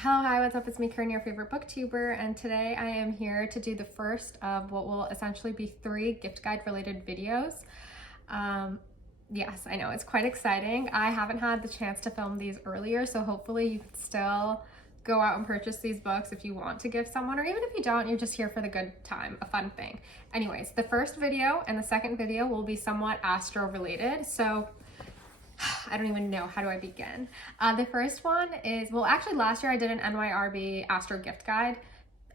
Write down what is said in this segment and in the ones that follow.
Hello, hi, what's up? It's me, Karen, your favorite booktuber, and today I am here to do the first of what will essentially be 3 gift guide related videos. Yes, I know, it's quite exciting. I haven't had the chance to film these earlier, so hopefully you can still go out and purchase these books if you want to give someone, or even if you don't, you're just here for the good time, a fun thing. Anyways, the first video and the second video will be somewhat astro related, so I don't even know, how do I begin? The first one is, well, actually last year I did an NYRB Astro gift guide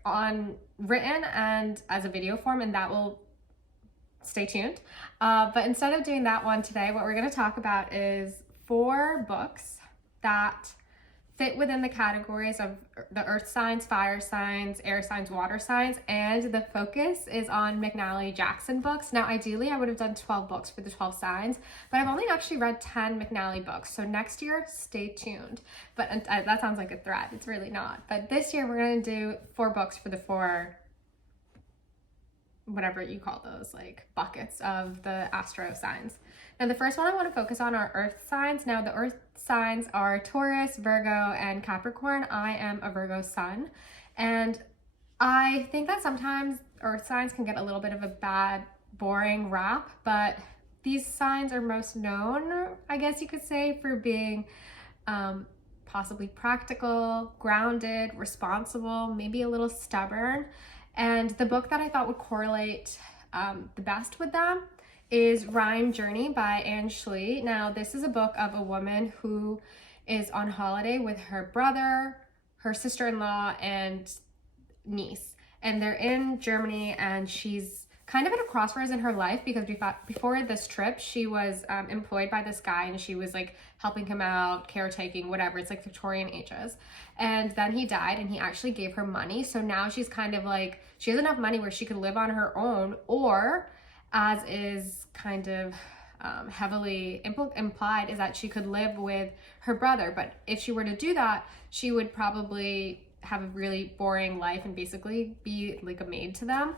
on written and as a video form, and that will stay tuned. But instead of doing that one today, what we're going to talk about is 4 books that fit within the categories of the earth signs, fire signs, air signs, water signs, and the focus is on McNally Jackson books. Now, ideally, I would have done 12 books for the 12 signs, but I've only actually read 10 McNally books. So next year, stay tuned. But that sounds like a threat. It's really not. But this year, we're going to do 4 books for the 4, whatever you call those, like buckets of the astro signs. Now, the first one I want to focus on are earth signs. Now, the earth signs are Taurus, Virgo, and Capricorn. I am a Virgo sun, and I think that sometimes earth signs can get a little bit of a bad, boring rap, but these signs are most known, I guess you could say, for being possibly practical, grounded, responsible, maybe a little stubborn. And the book that I thought would correlate the best with them is Rhyme Journey by Anne Schlee. Now, this is a book of a woman who is on holiday with her brother, her sister-in-law, and niece. And they're in Germany, and she's kind of at a crossroads in her life because before this trip, she was employed by this guy, and she was like helping him out, caretaking, whatever. It's like Victorian ages. And then he died, and he actually gave her money. So now she's kind of like, she has enough money where she could live on her own, or as is kind of heavily implied, is that she could live with her brother. But if she were to do that, she would probably have a really boring life and basically be like a maid to them.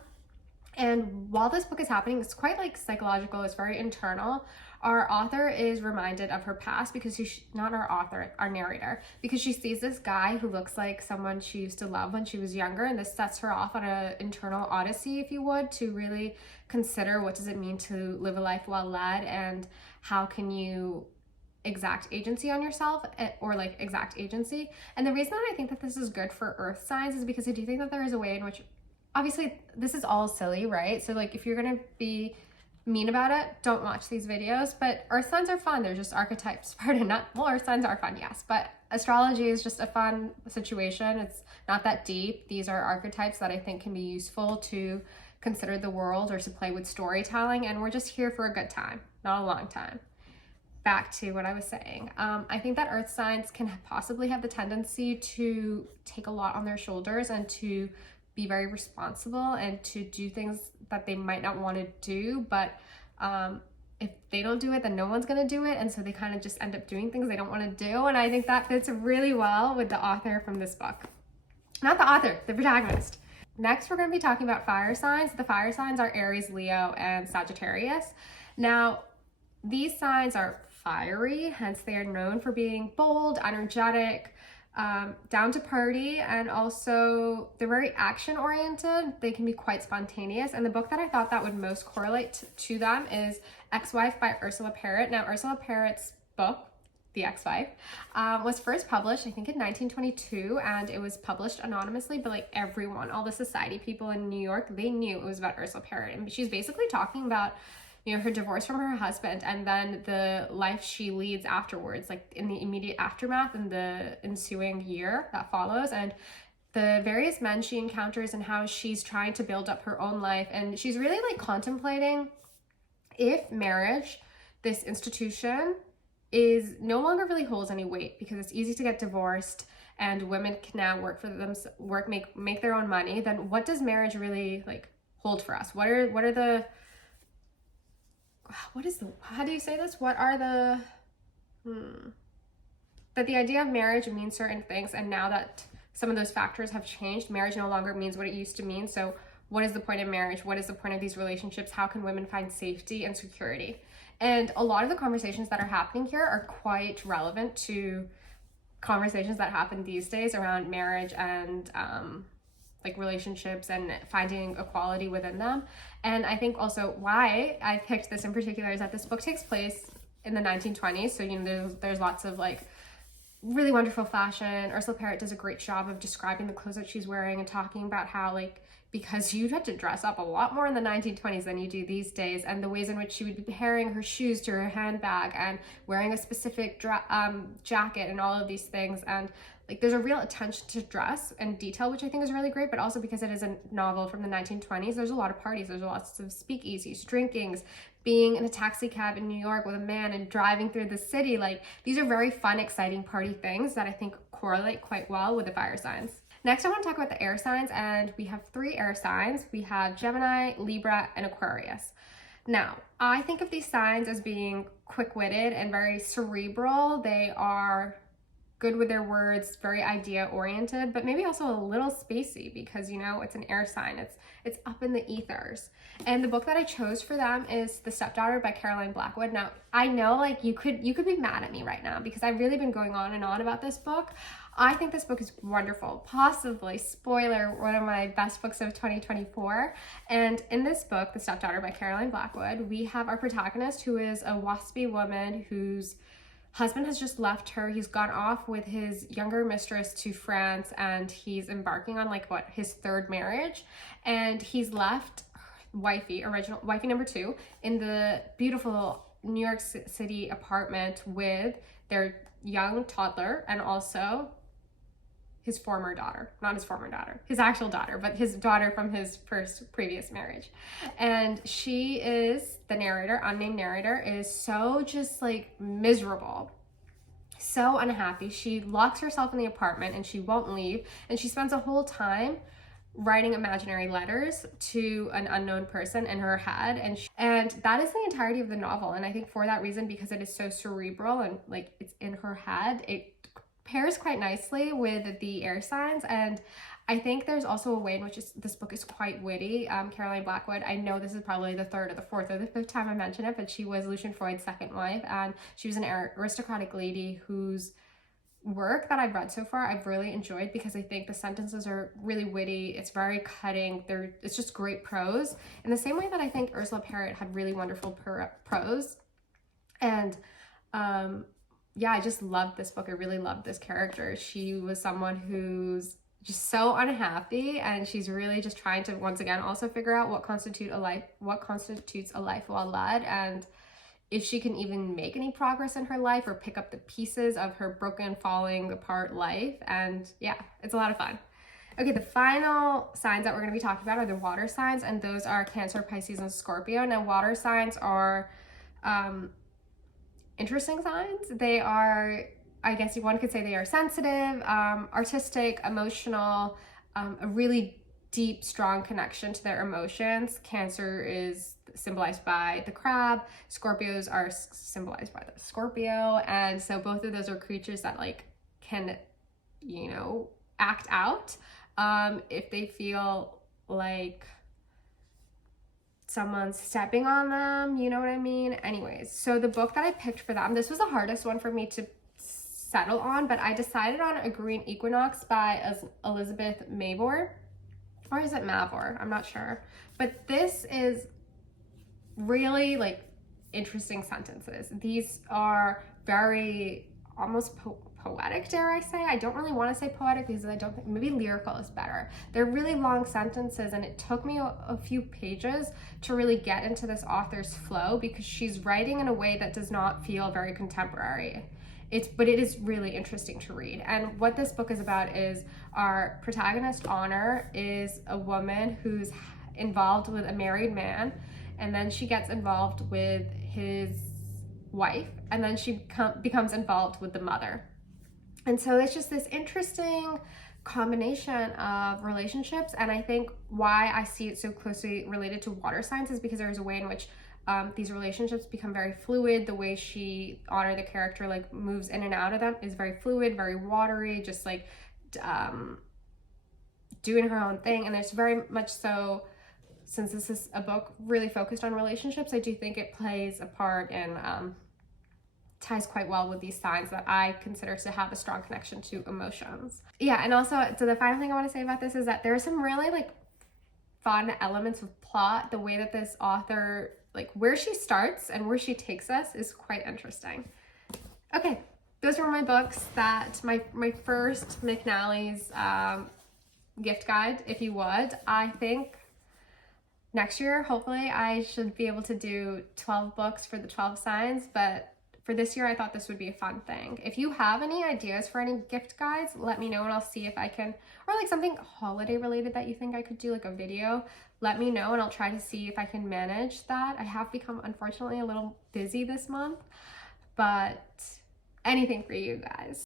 And while this book is happening, it's quite like psychological, it's very internal. Our author is reminded of her past because not our author, our narrator, because she sees this guy who looks like someone she used to love when she was younger, and this sets her off on an internal odyssey, if you would, to really consider what does it mean to live a life well led, and how can you exact agency on yourself, or like exact agency. And the reason that I think that this is good for earth signs is because I do think that there is a way in which, obviously this is all silly, right? So like if you're gonna be mean about it, don't watch these videos. But earth signs are fun. They're just archetypes. Pardon, not, well, earth signs are fun, yes, but astrology is just a fun situation. It's not that deep. These are archetypes that I think can be useful to consider the world or to play with storytelling, and we're just here for a good time, not a long time. Back to what I was saying. I think that earth signs can possibly have the tendency to take a lot on their shoulders and to be very responsible and to do things that they might not want to do, but if they don't do it, then no one's gonna do it, and so they kind of just end up doing things they don't want to do. And I think that fits really well with the author from this book. Not the author, the protagonist. Next, we're going to be talking about fire signs. The fire signs are Aries, Leo, and Sagittarius. Now, these signs are fiery, hence they are known for being bold, energetic, down to party, and also they're very action oriented. They can be quite spontaneous, and the book that I thought that would most correlate to them is Ex-Wife by Ursula Parrott. Now, Ursula Parrott's book, The Ex-Wife, was first published I think in 1922, and it was published anonymously, but like everyone, all the society people in New York, they knew it was about Ursula Parrott. And she's basically talking about, you know, her divorce from her husband, and then the life she leads afterwards, like in the immediate aftermath and the ensuing year that follows, and the various men she encounters and how she's trying to build up her own life. And she's really like contemplating if marriage, this institution, is no longer really holds any weight, because it's easy to get divorced and women can now work for them, make their own money. Then what does marriage really like hold for us? What are the, how do you say this? What are the, that the idea of marriage means certain things, and now that some of those factors have changed, marriage no longer means what it used to mean. So what is the point of marriage? What is the point of these relationships? How can women find safety and security? And a lot of the conversations that are happening here are quite relevant to conversations that happen these days around marriage and like relationships and finding equality within them. And I think also why I picked this in particular is that this book takes place in the 1920s. So, you know, there's lots of like really wonderful fashion. Ursula Perrett does a great job of describing the clothes that she's wearing and talking about how, like, because you had to dress up a lot more in the 1920s than you do these days, and the ways in which she would be pairing her shoes to her handbag and wearing a specific jacket and all of these things. And like, there's a real attention to dress and detail, which I think is really great, but also because it is a novel from the 1920s, there's a lot of parties, there's lots of speakeasies, drinkings, being in a taxi cab in New York with a man and driving through the city. Like, these are very fun, exciting party things that I think correlate quite well with the fire signs. Next, I want to talk about the air signs, and we have 3 air signs. We have Gemini, Libra, and Aquarius. Now, I think of these signs as being quick-witted and very cerebral. They are good with their words, very idea-oriented, but maybe also a little spacey because, you know, it's an air sign. It's up in the ethers. And the book that I chose for them is The Stepdaughter by Caroline Blackwood. Now, I know, like, you could be mad at me right now because I've really been going on and on about this book. I think this book is wonderful, possibly, spoiler, one of my best books of 2024. And in this book, The Stepdaughter by Caroline Blackwood, we have our protagonist who is a waspy woman whose husband has just left her. He's gone off with his younger mistress to France, and he's embarking on his 3rd marriage. And he's left wifey number 2 in the beautiful New York City apartment with their young toddler and also his former daughter, not his former daughter, his actual daughter, but his daughter from his previous marriage. And she is, the narrator, unnamed narrator, is so just like miserable, so unhappy. She locks herself in the apartment and she won't leave. And she spends a whole time writing imaginary letters to an unknown person in her head. And that is the entirety of the novel. And I think for that reason, because it is so cerebral and like it's in her head, it pairs quite nicely with the air signs. And I think there's also a way in which this book is quite witty. Caroline Blackwood, I know this is probably the 3rd or the 4th or the 5th time I mention it, but she was Lucian Freud's second wife, and she was an aristocratic lady whose work that I've read so far I've really enjoyed because I think the sentences are really witty. It's very cutting. It's just great prose in the same way that I think Ursula Perrett had really wonderful prose. And yeah, I just loved this book. I really loved this character. She was someone who's just so unhappy, and she's really just trying to once again also figure out what constitutes a life well led, and if she can even make any progress in her life or pick up the pieces of her broken, falling apart life. And yeah, it's a lot of fun. Okay, the final signs that we're going to be talking about are the water signs, and those are Cancer, Pisces, and Scorpio. Now, water signs are interesting signs. They are, I guess one could say they are sensitive, artistic, emotional, a really deep, strong connection to their emotions. Cancer is symbolized by the crab. Scorpios are symbolized by the Scorpio. And so both of those are creatures that like can, you know, act out if they feel like someone's stepping on them, you know what I mean? Anyways, so the book that I picked for them, this was the hardest one for me to settle on, but I decided on A Green Equinox by Elizabeth Mavor, or is it Mavor? I'm not sure. But this is really like interesting sentences. These are very almost poetic, dare I say. I don't really want to say poetic because I don't think, maybe lyrical is better. They're really long sentences, and it took me a few pages to really get into this author's flow because she's writing in a way that does not feel very contemporary. But it is really interesting to read. And what this book is about is our protagonist, Honor, is a woman who's involved with a married man, and then she gets involved with his wife, and then she becomes involved with the mother. And so it's just this interesting combination of relationships. And I think why I see it so closely related to water signs is because there's a way in which these relationships become very fluid. The way Honor, the character, like moves in and out of them is very fluid, very watery, just like doing her own thing. And it's very much so, since this is a book really focused on relationships, I do think it plays a part in ties quite well with these signs that I consider to have a strong connection to emotions. Yeah, and also, so the final thing I want to say about this is that there are some really like fun elements of plot. The way that this author, like where she starts and where she takes us, is quite interesting. Okay, those were my books. That my first McNally's gift guide, if you would. I think next year, hopefully, I should be able to do 12 books for the 12 signs, but for this year, I thought this would be a fun thing. If you have any ideas for any gift guides, let me know and I'll see if I can, or like something holiday related that you think I could do, like a video, let me know and I'll try to see if I can manage that. I have become, unfortunately, a little busy this month, but anything for you guys.